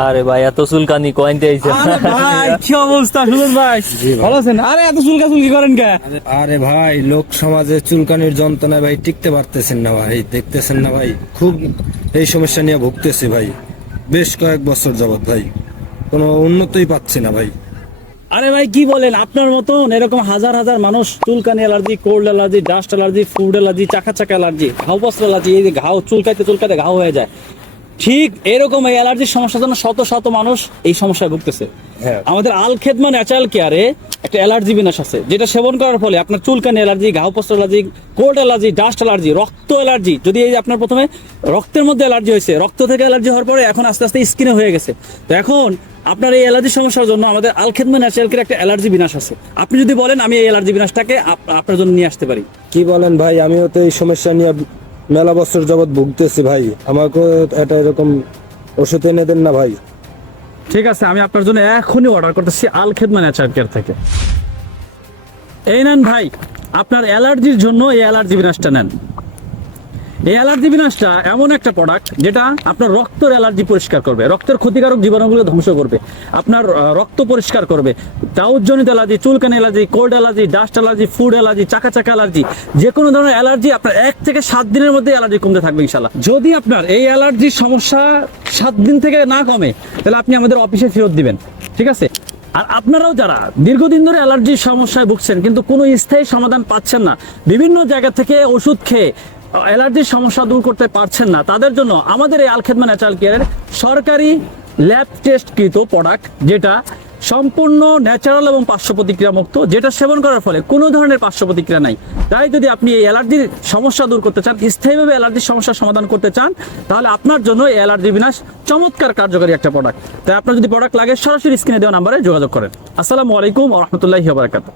আরে ভাই এত চুলকানি কয়েনতে আইছে। আরে ভাই কি অবস্থা সুজন ভাই, ভালো আছেন? আরে এত চুলকি করেন কে? আরে ভাই, লোক সমাজে চুলকানির যন্ত্রণায় ভাই টিকতে পারতেছেন না ভাই, দেখতেছেন না ভাই, খুব এই সমস্যা নিয়ে ভুগতেছি ভাই, বেশ কয়েক বছর যাবত ভাই, কোনো উন্নতিই পাচ্ছি না ভাই। আরে ভাই কি বলেন, আপনার মতন এরকম হাজার হাজার মানুষ চুলকানি allergy, cold allergy, dust allergy, food allergy, চাকা চাকা অ্যালার্জি, ঘাও বস্ত্র অ্যালার্জি, এই যে ঘাও চুলকাইতে চুলকাইতে ঘাও হয়ে যায়, ঠিক এরকম এই অ্যালার্জির সমস্যার জন্য শত শত মানুষ এই সমস্যায় ভুগতেছে। হ্যাঁ। আমাদের আল খেদমা ন্যাচারাল কেয়ারে একটা অ্যালার্জি বিনাশ আছে, যেটা সেবন করার ফলে আপনার চুলকানি অ্যালার্জি, ঘাও বস্ত্র allergy, cold allergy, dust allergy, রক্ত অ্যালার্জি, যদি এই যে আপনার প্রথমে রক্তের মধ্যে অ্যালার্জি হয়েছে, রক্ত থেকে অ্যালার্জি হওয়ার পরে এখন আস্তে আস্তে স্কিনে হয়ে গেছে, তো এখন আপনার এই অ্যালার্জি সমস্যার জন্য আমাদের আল খেদমা ন্যাচারাল কেয়ারে একটা অ্যালার্জি বিনাশ আছে। আপনি যদি বলেন আমি এই অ্যালার্জি বিনাশটাকে আপনার জন্য নিয়ে আসতে পারি। কি বলেন ভাই, আমিও তো এই সমস্যা নিয়ে মেলা বছর যাবত ভুগতেছি ভাই, আমাকেও এটা এরকম ওষুধ এনে দেন না ভাই। ঠিক আছে, আমি আপনার জন্য এখনই অর্ডার করতেছি আল খেদমা ন্যাচারাল কেয়ার থেকে। এই নেন ভাই, আপনার অ্যালার্জির জন্য এই অ্যালার্জি বিনাশটা নেন। এই অ্যালার্জি বিনাশটা এমন একটা প্রোডাক্ট যেটা আপনার রক্তের অ্যালার্জি পরিষ্কার করবে, রক্তের ক্ষতিকারক জীবাণুগুলো ধ্বংস করবে, আপনার রক্ত পরিষ্কার করবে। দাউদজনিত অ্যালার্জি, চুলকানি allergy, cold allergy, dust allergy, food allergy, চাকা চাকা অ্যালার্জি, যে কোনো ধরনের অ্যালার্জি আপনার 1 থেকে 7 দিনের মধ্যে অ্যালার্জি কমতে থাকবে ইনশাল্লাহ। যদি আপনার এই অ্যালার্জির সমস্যা 7 দিন থেকে না কমে, তাহলে আপনি আমাদের অফিসে ফেরত দিবেন, ঠিক আছে? আর আপনারাও যারা দীর্ঘদিন ধরে অ্যালার্জির সমস্যায় ভুগছেন কিন্তু কোনো স্থায়ী সমাধান পাচ্ছেন না, বিভিন্ন জায়গা থেকে ওষুধ খেয়ে অ্যালার্জির সমস্যা দূর করতে পারছেন না, তাদের জন্য আমাদের এই আল খেদমা ন্যাচারাল কেয়ারের সরকারি ল্যাব টেস্টকৃত প্রোডাক্ট, যেটা সম্পূর্ণ ন্যাচারাল এবং পার্শ্ব প্রতিক্রিয়া মুক্ত, যেটা সেবন করার ফলে কোনো ধরনের পার্শ্ব প্রতিক্রিয়া নাই। তাই যদি আপনি এই অ্যালার্জির সমস্যা দূর করতে চান, স্থায়ীভাবে অ্যালার্জির সমস্যার সমাধান করতে চান, তাহলে আপনার জন্য এই অ্যালার্জি বিনাশ চমৎকার কার্যকরী একটা প্রোডাক্ট। তাই আপনার যদি প্রোডাক্ট লাগে সরাসরি স্ক্রিনে দেওয়া নাম্বারে যোগাযোগ করেন। আসসালামু আলাইকুম ওয়া রাহমাতুল্লাহি ওয়া বারাকাতুহু।